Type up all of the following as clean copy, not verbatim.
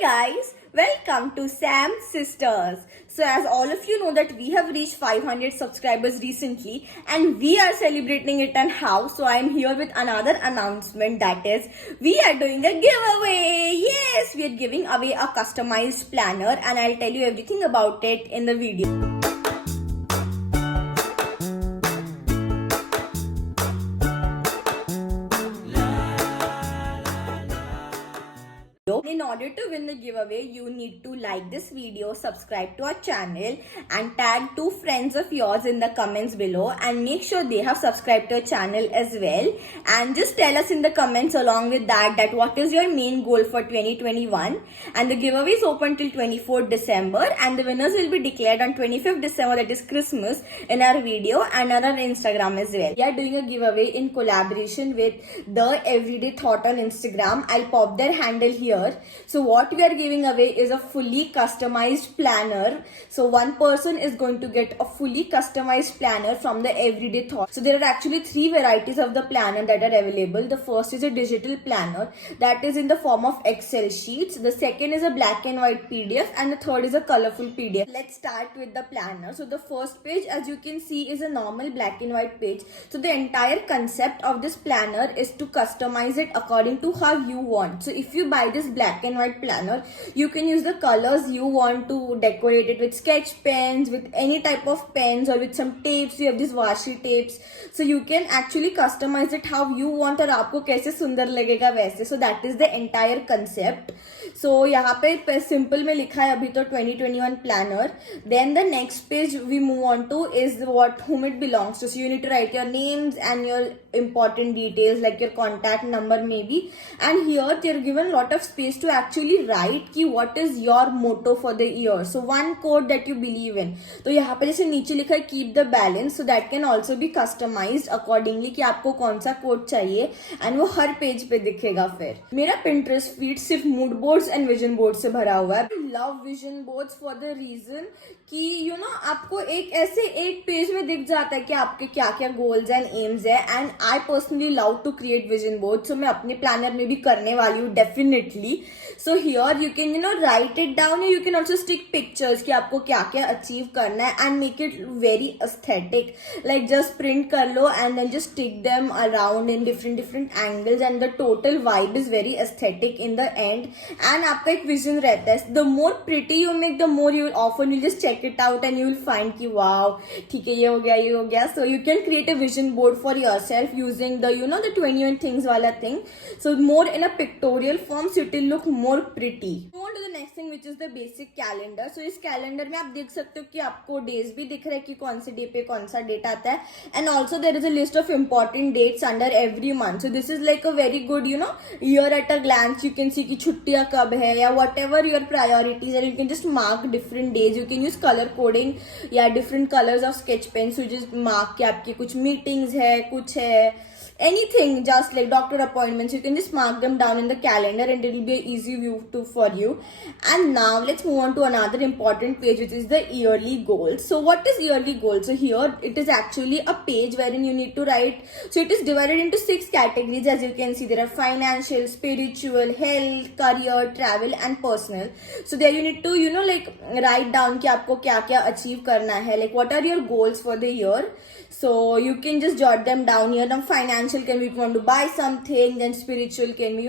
Guys, welcome to Sam's Sisters. So as all of you know that we have reached 500 subscribers recently and we are celebrating it and how. So I am here with another announcement, that is we are doing a giveaway. Yes, we are giving away a customized planner and I'll tell you everything about it in the video. In order to win the giveaway, you need to like this video, subscribe to our channel and tag 2 friends of yours in the comments below and make sure they have subscribed to our channel as well. And just tell us in the comments along with that what is your main goal for 2021. And the giveaway is open till 24th December and the winners will be declared on 25th December, that is Christmas, in our video and on our Instagram as well. We are doing a giveaway in collaboration with The Everyday Thought on Instagram. I'll pop their handle here. So what we are giving away is a fully customized planner. So one person is going to get a fully customized planner from the Everyday Thought. So there are actually 3 varieties of the planner that are available. The first is a digital planner that is in the form of Excel sheets. The second is a black and white PDF and the third is a colorful PDF. Let's start with the planner. So the first page, as you can see, is a normal black and white page. So the entire concept of this planner is to customize it according to how you want. So if you buy this black and white planner, you can use the colors you want to decorate it with sketch pens, with any type of pens or with some tapes. You have these washi tapes, so you can actually customize it how you want और आपको कैसे सुंदर लगेगा वैसे. So that is the entire concept. So यहाँ पे simple में लिखा है अभी तो 2021 planner. Then the next page we move on to is whom it belongs to. So you need to write your names and your important details like your contact number maybe, and here they're given a lot of space to actually write कि what is your motto for the year. So one quote that you believe in. तो यहाँ पे जैसे नीचे लिखा है keep the balance, so that can also be customized accordingly कि आपको कौन सा quote चाहिए and वो हर पेज पे दिखेगा. फिर मेरा Pinterest feed सिर्फ mood boards and vision boards से भरा हुआ है. I love vision boards for the reason कि आपको ऐसे एक पेज में दिख जाता है कि आपके क्या क्या goals and aims है. And I personally love to create vision boards, so मैं अपने planner में भी करने वाली हूँ definitely. So here you can write it down and you can also stick pictures कि आपको क्या क्या achieve करना है and make it very aesthetic. Like just print कर लो and then just stick them around in different angles and the total vibe is very aesthetic in the end. And आपका एक vision रहता है. The more pretty you make, the more you often you just check it out and you will find कि wow, ठीक है ये हो गया. So you can create a vision board for yourself using the the 21 things वाला thing. So more in a pictorial form, so it will look more pretty. Move on to the next thing, which is the basic calendar. So इस calendar में आप देख सकते हो कि आपको days भी दिख रहा है कि कौन से day पे कौन सा date आता है, and also there is a list of important dates under every month. So this is like a very good year at a glance. You can see कि छुट्टियाँ कब है या whatever your priorities, and you can just mark different days. You can use color coding या different colors of sketch pens. So just mark कि आपकी कुछ meetings है, कुछ है, anything, just like doctor appointments, you can just mark them down in the calendar and it will be an easy view for you. And now let's move on to another important page, which is the yearly goals. So what is yearly goals? So here it is actually a page wherein you need to write. So it is divided into 6 categories. As you can see, there are financial, spiritual, health, career, travel and personal. So there you need to like write down कि आपको क्या क्या achieve करना है, like what are your goals for the year. So you can just jot them down here. Now financial can be if you want to buy something, then spiritual can be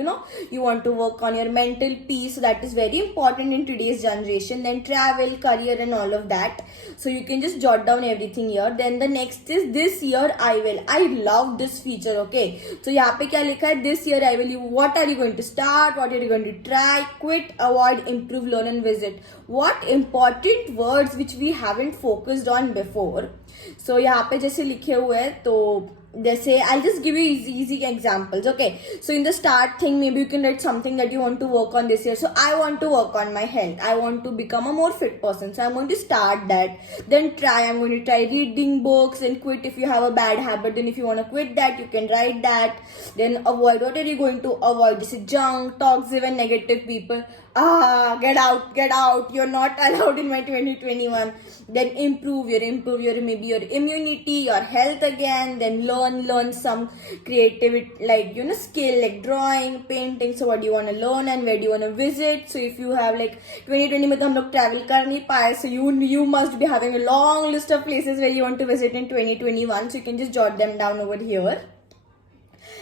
you want to work on your mental peace, so that is very important in today's generation. Then travel, career and all of that. So you can just jot down everything here. Then the next is this year I will. I love this feature. Okay, so यहाँ पे क्या लिखा है, this year I will. What are you going to start? What are you going to try? Quit, avoid, improve, learn and visit. What important words which we haven't focused on before. So यहाँ पे जैसे लिखे हुए हैं, तो जैसे I'll just give you easy examples. Okay, so in the start thing, maybe you can write something that you want to work on this year. So I want to work on my health. I want to become a more fit person. So I'm going to start that. Then I'm going to try reading books and quit if you have a bad habit. Then if you want to quit that, you can write that. Then avoid. What are you going to avoid? This is junk, toxic and negative people. Get out, you're not allowed in my 2021. Then improve your maybe your immunity, your health again. Then learn some creativity, like skill like drawing, painting. So what do you want to learn and where do you want to visit? So if you have like 2020 में तो हम लोग travel कर नहीं पाए, so you must be having a long list of places where you want to visit in 2021, so you can just jot them down over here.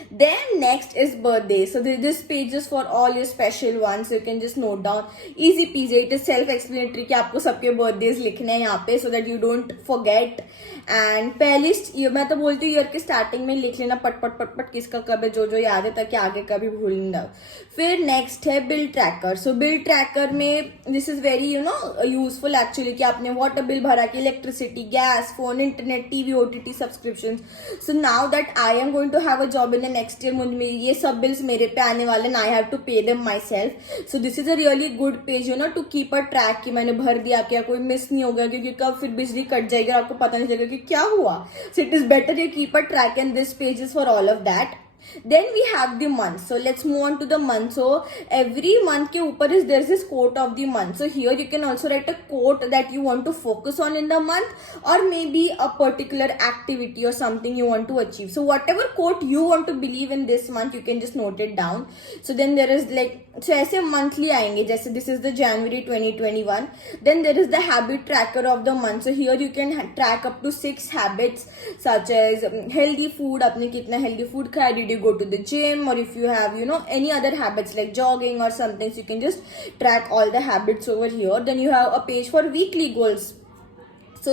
Then next is birthday. So this page is for all your special ones. So you can just note down. Easy peasy. It is self-explanatory कि आपको सबके birthdays लिखने हैं यहाँ पे, so that you don't forget. And पहली मैं तो बोलती हूँ ईयर के स्टार्टिंग में लिख लेना पट किसका कब है, जो याद है, ताकि आगे कभी भूल ना। फिर नेक्स्ट है bill tracker. So bill tracker में this is very useful actually कि आपने वाटर बिल भरा कि electricity, gas, phone, internet, TV, OTT subscription. So now that I am going to have a job in the next year, मुझे ये सब bills मेरे पे आने वाले, I have to pay them myself. So this is a really good page to keep a track कि मैंने भर दिया क्या, कोई मिस नहीं होगा, क्योंकि कब फिर बिजली कट जाएगी और आपको पता नहीं चलेगा कि क्या हुआ. So it is better you keep a track and this page is for all of that. Then we have the month. So let's move on to the month. So every month के ऊपर is there's this quote of the month. So here you can also write a quote that you want to focus on in the month, or maybe a particular activity or something you want to achieve. So whatever quote you want to believe in this month, you can just note it down. So then there is like, so ऐसे monthly आएंगे, जैसे this is the January 2021. Then there is the habit tracker of the month. So here you can track up to 6 habits such as healthy food. आपने कितना healthy food खाया, did you go to the gym, or if you have any other habits like jogging or something, so you can just track all the habits over here. Then you have a page for weekly goals. सो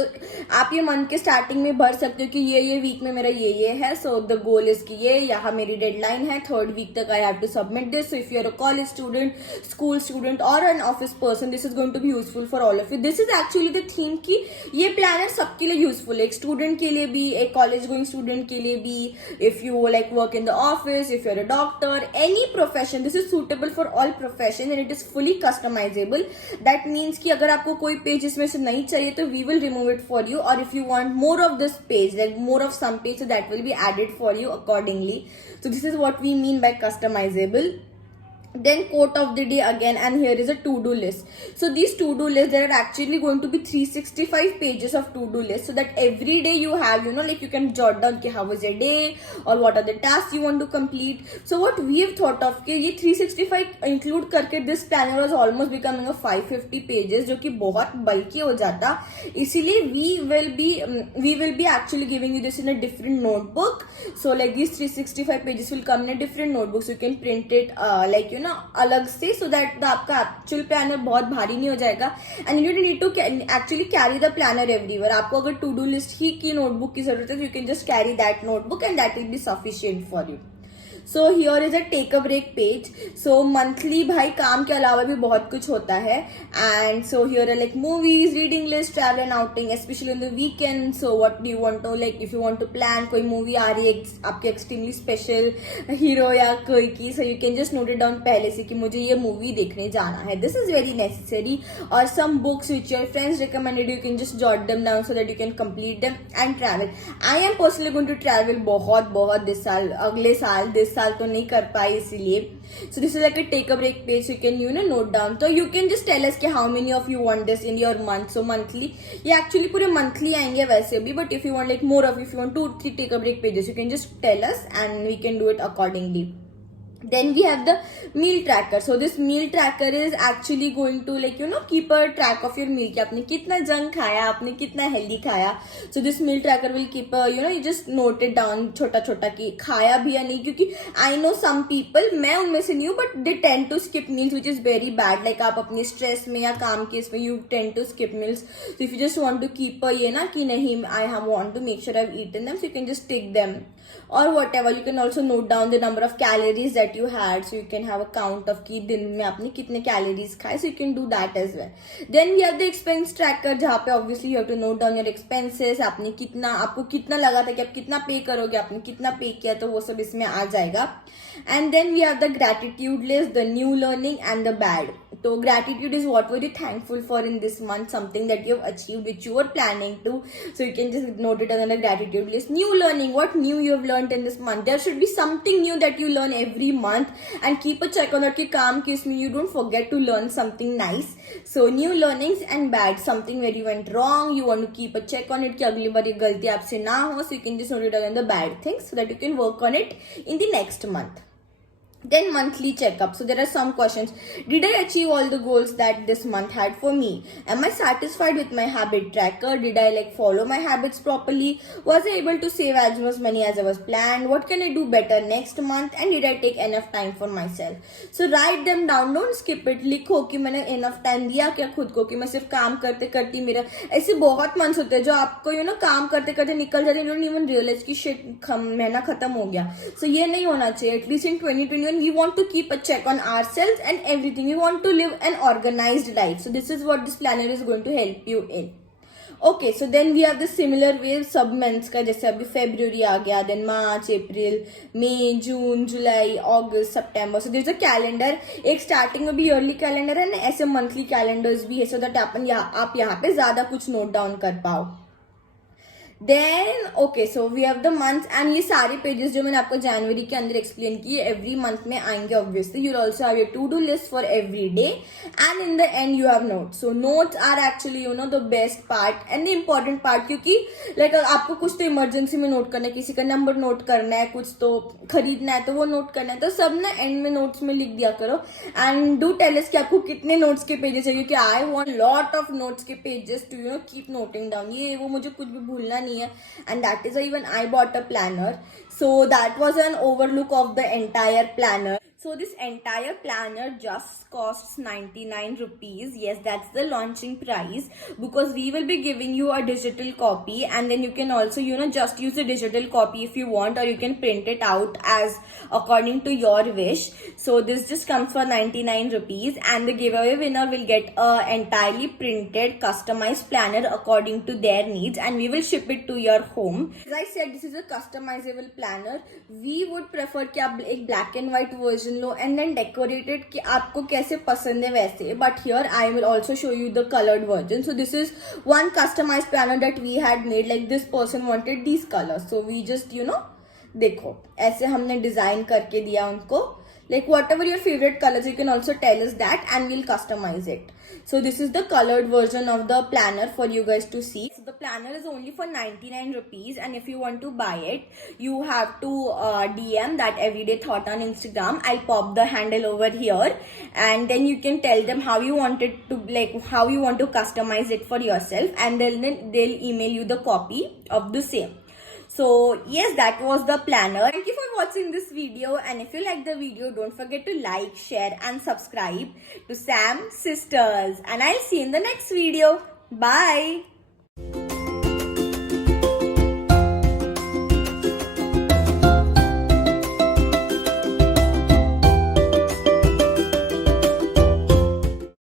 आप ये month के starting में भर सकते हो कि ये week में मेरा ये है. सो द गोल इज कि ये यहाँ मेरी डेडलाइन है, 3rd वीक तक I have to submit this. So if you are a college student, school student और an office person, this is going to be useful for all of you. This is actually the theme कि ये planner सबके लिए useful है, एक student के लिए भी, एक कॉलेज गोइंग स्टूडेंट के लिए भी, if you like work in the office, if you are a doctor, any profession, this is suitable for all profession and it is fully customizable. That means कि अगर आपको कोई पेज इसमें से नहीं चाहिए तो we will remove it for you, or if you want more of this page, like more of some page, so that will be added for you accordingly. So this is what we mean by customizable. Then quote of the day again, and here is a to-do list. So these to-do lists, there are actually going to be 365 pages of to-do list, so that every day you have like you can jot down कि how was your day or what are the tasks you want to complete. So what we have thought of कि ये 365 include करके this planner was almost becoming a 550 pages, जो कि बहुत bulky हो जाता. इसीलिए we will be actually giving you this in a different notebook. So like these 365 pages will come in a different notebook, so you can print it like अलग से, so that आपका actual planner बहुत भारी नहीं हो जाएगा. And you need to actually carry the planner everywhere. आपको अगर टू डू लिस्ट ही की नोटबुक की जरूरत है, you can just carry that notebook and that will be sufficient for you. So here is a take a break page. So monthly भाई काम के अलावा भी बहुत कुछ होता है. And so here are like movies, reading list, travel and outing, specially on the weekend. So what do you want to, like if you want to plan, कोई मूवी आ रही है आपके एक्सट्रीमली स्पेशल हीरो या कोई की, so you can just note it down पहले से कि मुझे ये मूवी देखने जाना है. This is very necessary. और some books which your friends recommended, you can just jot them down so that you can complete them. And travel, I am personally going to travel बहुत this साल, अगले साल, this साल तो नहीं कर पाई इसीलिए. So this is like a take a break page, you can note down. तो you can just tell us कि how many of you want this in your month. So monthly, ये एक्चुअली पूरे मंथली आएंगे वैसे भी, but if you want like more of, if you want 2-3 take a break pages, you can just tell us and we can do it accordingly. Then we have the meal tracker. So this meal tracker is actually going to keep a track of your meal कि आपने कितना junk खाया, आपने कितना healthy खाया. So this meal tracker will keep a you just note it down छोटा कि खाया भी या नहीं, क्योंकि I know some people, मैं उनमें से नहीं हूँ, but they tend to skip meals which is very bad. Like आप अपने स्ट्रेस में या काम के इसमें you tend to skip meals. So if you just want to keep a कि नहीं I want to make sure I've eaten them, so you can just tick them. Or whatever, you can also note down the number of calories that you had, so you can have a count of कि दिन में आपने कितने calories खाए, so you can do that as well. Then we have the expense tracker, जहाँ पे obviously you have to note down your expenses. आपको कितना लगा था कि आप कितना पे करोगे, आपने कितना पे किया, तो वो सब इसमें आ जाएगा. And then we have the gratitude list, the new learning and the bad. So gratitude is what were you thankful for in this month, something that you have achieved which you were planning to. So you can just note it on the gratitude list. New learning, what new you have learned in this month. There should be something new that you learn every month, and keep a check on that ki kaam kiss me, you don't forget to learn something nice. So new learnings and bad, something where you went wrong, you want to keep a check on it कि अगली बार ये गलती आपसे ना हो. So you can just note it down the bad things so that you can work on it in the next month. Then monthly checkup. So there are some questions. Did I achieve all the goals that this month had for me? Am I satisfied with my habit tracker? Did I follow my habits properly? Was I able to save as much money as I was planned? What can I do better next month? And did I take enough time for myself? So write them down. Don't skip it. लिखो कि मैंने enough time दिया क्या खुद को, कि मैं सिर्फ काम करते करती मेरा. ऐसे बहुत मंथ्स होते हैं जो आपको काम करते करते निकल जाते हैं. You don't even realize कि shit महीना खत्म हो गया. So ये नहीं होना चाहिए. At least in 2021 we want to keep a check on ourselves and everything. We want to live an organized life. So this is what this planner is going to help you in. Okay, so then we have the similar way सब months का, जैसे अभी February आ गया, then March, April, May, June, July, August, September. So there's a calendar. एक starting में भी yearly calendar है ना, ऐसे monthly calendars भी है, so that आप यहाँ पे ज़्यादा कुछ note down कर पाओ. Then okay, so we have the months, and ये सारे pages जो मैंने आपको जनवरी के अंदर explain किए every month में आएंगे. Obviously you'll also have your to do list for every day, and in the end you have notes. So notes are actually the best part and the important part, क्योंकि आपको कुछ तो emergency में note करना है, किसी का number note करना है, कुछ तो खरीदना है तो वो note करना है, तो सब ना end में notes में लिख दिया करो. And do tell us कि आपको कितने notes के pages चाहिए, कि I want lot of notes के pages to keep noting down. ये वो मुझे कुछ भी भूलना नहीं है. And that is why even I bought a planner. So that was an overlook of the entire planner. So this entire planner just costs 99 rupees. Yes, that's the launching price, because we will be giving you a digital copy, and then you can also just use the digital copy if you want, or you can print it out as according to your wish. So this just comes for 99 rupees, and the giveaway winner will get a entirely printed customized planner according to their needs, and we will ship it to your home. As I said, this is a customizable planner. We would prefer कि आप एक black and white version low and then decorate it कि आपको कैसे पसंद है वैसे. But here I will also show you the colored version. So this is one customized planner that we had made. Like this person wanted these colors, so we just देखो ऐसे हमने design करके दिया उनको. Like whatever your favorite colors, you can also tell us that and we'll customize it. So this is the colored version of the planner for you guys to see. So the planner is only for 99 rupees, and if you want to buy it, you have to DM that Everyday Thought on Instagram. I'll pop the handle over here, and then you can tell them how you want it to, how you want to customize it for yourself, and then they'll email you the copy of the same. So yes, that was the planner. Thank you for watching this video, and if you like the video, don't forget to like, share and subscribe to Sam Sisters, and I'll see you in the next video. Bye.